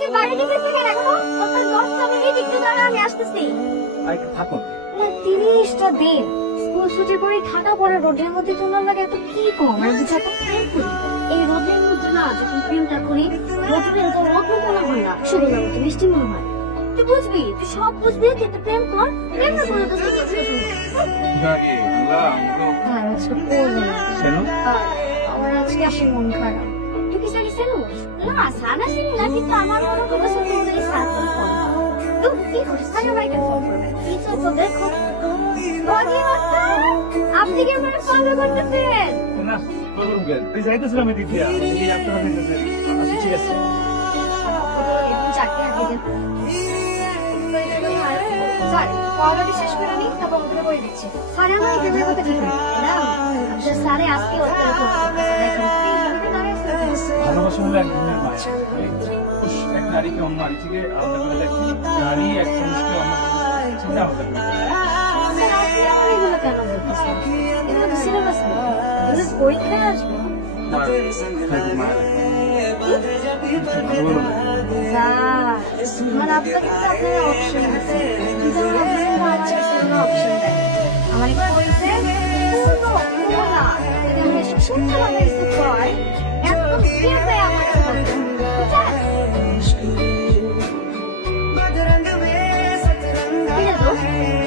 তুই বাইরে গেছিস কেন এখনো? তোর 10টা মিনিট একটু দাঁড়া, আমি আসতেছি। আই থাকো। 30টা দিন স্কুল ছুটির পরে ঢাকা পড়া রোডের মধ্যে চলার লাগে এত কি কম আর বুঝা তো প্রেম করি। এই রোডের মধ্যে না যখন প্রেমটা করি রোডের তো রোদ মনে হয় না, শুধু না তো মিষ্টি মনে হয়। তুই বুঝবি, তুই সব বুঝবি, কিন্তু প্রেম কর, প্রেম না করলে তো সব কিছু শুনবি। গাড়ি আল্লাহ আমরো আর আজকে পড়বো না। কেন? আমার আজকে আসে মন খারাপ। তুই কি জানিস কেন? না সানা চিনি না, কিন্তু আমার মনে তো বসে তোদের সাথে ফোন তুই কি করিস? সানা ভাইকে ফোন করবে কি তো দেখো বডি মাত্রা আপনি কি আমার ফলো করতেছেন? না করুন গেল তুই যাইতেছিলাম এদিক দিয়া এই যাত্রা হইতেছে। আচ্ছা ঠিক আছে। চাকরি আগে দেন স্যার অলরেডি শেষ করে নি, তারপর ওগুলো করে দিচ্ছি। স্যার আমার এখানে কথা ঠিক না আপনার স্যারে আজকে ওদের ভালোবাসা হলো এক ধরনের মায়া। এক নারীকে অন্য নারী থেকে আলাদা করে দেখি, নারী এক পুরুষকে অন্য পুরুষ থেকে আলাদা করে দেখি। স্যার আপনি আমার এগুলো কেন বলতেছেন? এগুলো তো সিলেবাস না, এগুলো পরীক্ষায় আসবে। আমার খালি মায়া লাগে। ভালো লাগে। যা মানে আপনাকে তো আপনার অপশন আছে, কিন্তু আমার অপশন দেয় আমার একটু বলছে না যদি আমি শুনতে পারি হয় একদম ক্লিয়ার দেয় আমার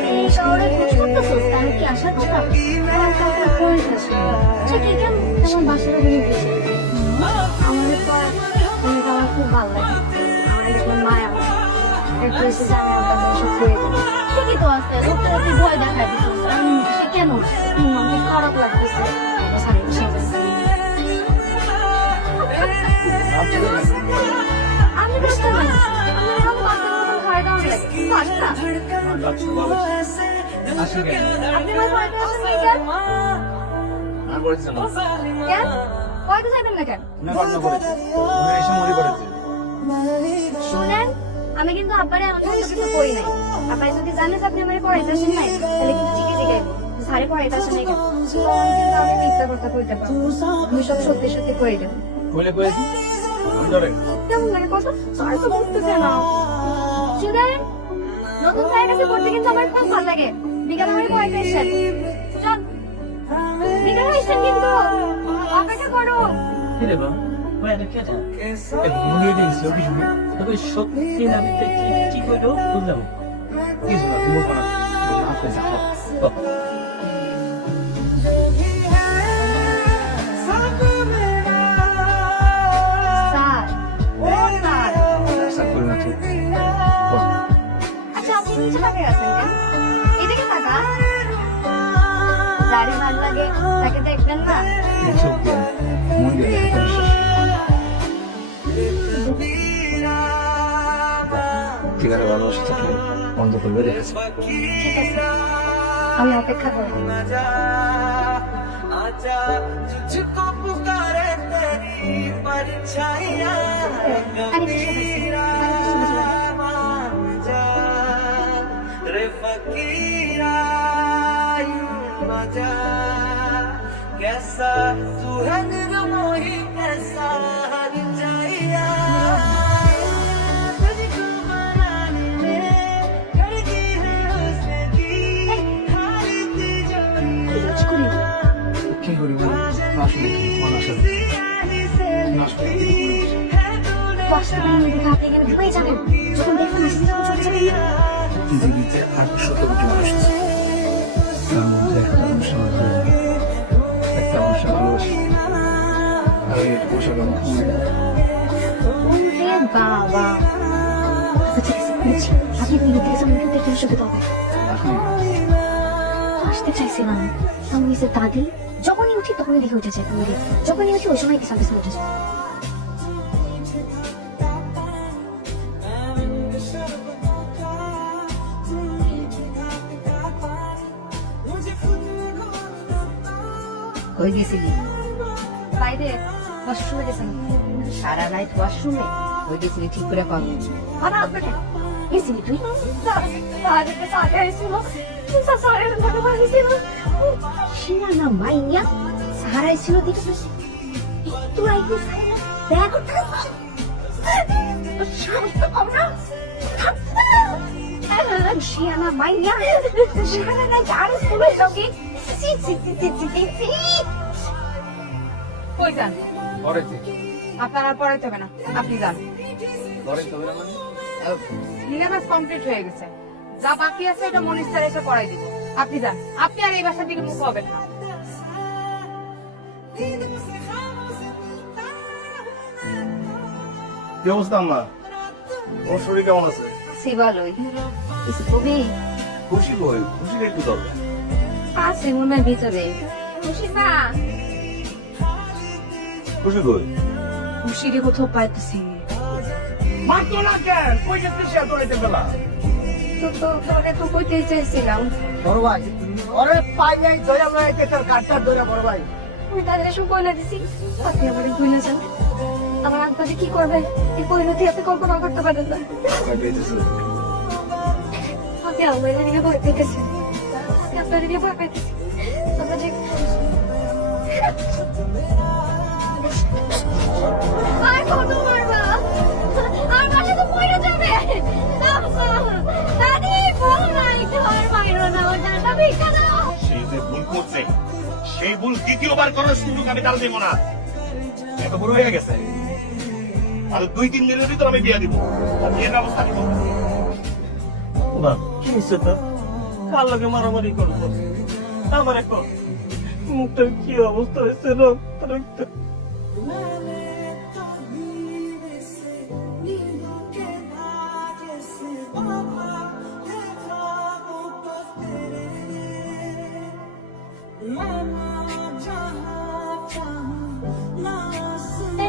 এই শহরে খোঁজ করতেছো আমি কি আসার কথা তোমার বাসাটা নিয়ে গেছে আমাদের তো আমার খুব ভালো লাগে আমার দেখলাম মায়া একটু এসে জানে আপনাদের এসব করে দেবে ঠিকই তো আছে লোকটা তুই ভয় দেখায় দিচ্ছিস সে কেন আমাকে খারাপ লাগতেছে আমি বুঝতে পারছি আমার বাচ্চার মতন খাওয়া দাওয়া লাগে কিন্তু আসে না আচ্ছা ভালো আসুন কেন? আপনি আমার বাড়িতে আসেন না কেন? না করেছে না। কেন? বাড়িতে যাবেন না কেন? না করনা করেছে। ওরা এসে মরি করেছে। শুনেন আমি কিন্তু আব্বারে এমন কিছু করি নাই। আব্বাই যদি জানে যে আপনি আমার পড়াইতে আসেন নাই তাহলে কিন্তু ঠিকই জিগাইব সারে পড়াইতে আসেন নাই কেন? কিন্তু আমি মিথ্যা কথা কইতে পারবো আমি সব সত্যি সত্যি কই দেব। কইলে কইছি আমি ধরে কেমন লাগে কথা? আর তো বুঝতেছে না। শুনেন নতুন স্যারের কাছে পড়তে কিন্তু আমার খুব ভালো লাগে। বিকালে আমার পড়াইতে এসেছেন চল বিকালে এসেছেন কিন্তু অপেক্ষা করো। কি রে বাবা ওই এত কে যা এ মুড়িয়ে দিয়েছিল কি শুনে তবে সত্যি না মিথ্যে কি কইলো বুঝলাম কিছু না তুমি বলো না আপনি যাও স্যার ও স্যার সব করে না ঠিক আচ্ছা আপনি নিচে তাকিয়ে আছেন কেন? এদিকে তাকা। যারে ভালো লাগে তাকে দেখবেন না। কিছু মন দিয়ে ঠিক আছে ভালোবাসা থাকলে বন্ধ করবে দেখেছে ঠিক আছে আমি অপেক্ষা করবো। আমি বুঝতে পারছি। कैसा सुहाग मोही कैसा हर जाइया तुझको बनाने में करती है उसकी हारी तिजोरी কি করি বলো না আসলে মন আসলে না আসলে দশটা মিনিট মধ্যে আপনি এখানে ঢুকে যাবেন যখন দেখবেন আসলে তখন চলে যাবেন না। পৃথিবীতে 800 কোটি মানুষ আছে তার মধ্যে একটা মানুষ আমার ভালো লাগে। একটা মানুষ ভালোবাসি আর এটা বসে গেল ওরে বাবা আচ্ছা ঠিক আছে বুঝছি আপনি মিনিট থেকে সামনে দেখে শুধু তবে আসতে চাইছিলাম আমি যে দাদি যখনই উঠি তখনই দেখে উঠেছে যখনই উঠি ওই সময় সামনে সামনে উঠেছে কই গেছিলি? বাইরে ওয়াশরুমে গেছেন সারা রাত ওয়াশরুমে কই গেছিলি ঠিক করে কর। আরে আপনাকে গেছিলি তুই সারাকে সাথে আইছিল সারাকে ভালো ভালোছিল শিনা না মাইয়া সারাই ছিল দেখছিস? তুই আইছিস দেখা করতে সাহসটা কম না শিয়ানা মাইয়া সারা রাত আর স্কুলে যাবি কই যান? পড়াইতে আপনার আর পড়াইতে হবে না, আপনি যান। পড়াইতে হবে না মানে সিলেবাস কমপ্লিট হয়ে গেছে, যা বাকি আছে এটা মনির স্যার এসে পড়াই দিবে। আপনি যান, আপনি আর এই বাসার দিকে মুখ হবেন না। কি অবস্থা আম্মা? ওর শরীর কেমন আছে? সে ভালোই কিছু কবি খুশি কই? খুশির একটু দরকার। আছে মনের ভিতরে খুশি না খুশি কই? খুশিরে কোথাও পাইতেছি। মারতো না কেন? কই যেতে সে তোলাইতে পেলা? তো তোকে তো কইতেই চাইছিলাম বড় ভাই ওরে পাই নাই ধরে মাইতে তোর কাটটা ধরে বড় ভাই। আমি তাদের এসব কইলা দিছি আপনি আমার কইলা যান আমার আব্বাজি কি করবে এই পরিণতি আপনি কল্পনা করতে পারেন না আপনি আমার দিকে ভয় পেতেছেন আপনি আপনার দিকে ভয় পেতেছেন আমরা যে আর কত মারবা আর মারলে তো পড়ে যাবে দাদি বল না একটু আর মাইরো না ওটা ভিক্ষা দাও সে যে ভুল করছে সেই ভুল দ্বিতীয়বার করার সুযোগ আমি তার দেবো না। এত বড় হয়ে গেছে, আর 2-3 দিনের ভিতর আমি বিয়ে দিব। আর বিয়ের ব্যবস্থা আমি করতেছি। বাবা কি হয়েছে তো? কার লগে মারামারি করবো? আমার এখন মুখটার কি অবস্থা হয়েছে? রক্ত রক্ত।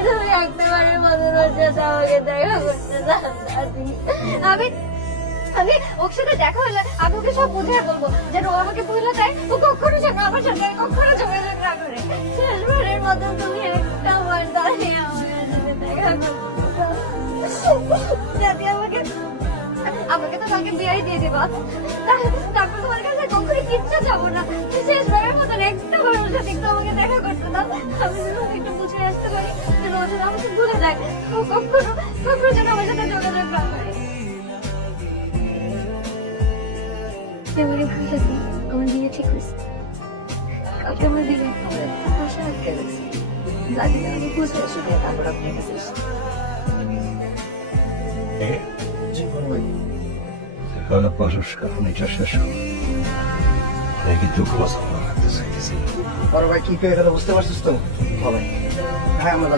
তুমি একবারের মতো রোজ আমাকে দেখা করতে দাও দাদি আমি আমি ওর সাথে দেখা হলে আমি ওকে সব বুঝিয়ে বলবো যেন ও আমাকে ভুলে যায় ও কখনো যেন আমার সাথে কখনো যোগাযোগ না করে শেষবারের মতো তুমি একটা বার দাঁড়িয়ে আমার সাথে দেখা করতে দাও দাদি আমাকে তো কালকে বিয়ে দিয়ে দিবা তারপর তোমার কাছে কখনই কিচ্ছু যাবো না শেষবারের মতন একটা বার ওর সাথে একটু আমাকে দেখা করতে দাও আমি যেন ওকে একটু বুঝে আসতে পারি যেন ও যেন আমাকে ভুলে যায় ও কখনো যেন আমার সাথে যোগাযোগ না করে এবারে ভুলে যাই আমার বিয়ে ঠিক হয়েছে কালকে আমার বিয়ে বাসা আটকে গেছে দাদি আমি বুঝে এসে দিয়ে তারপর আপনার কাছে এসেছি কারণ পশুষ কারণ এটা শেষ হলো কিন্তু খোঁজ লাগতেছে বড় ভাই কি করে এটা বুঝতে পারছিস তো? হবে হ্যাঁ আমরা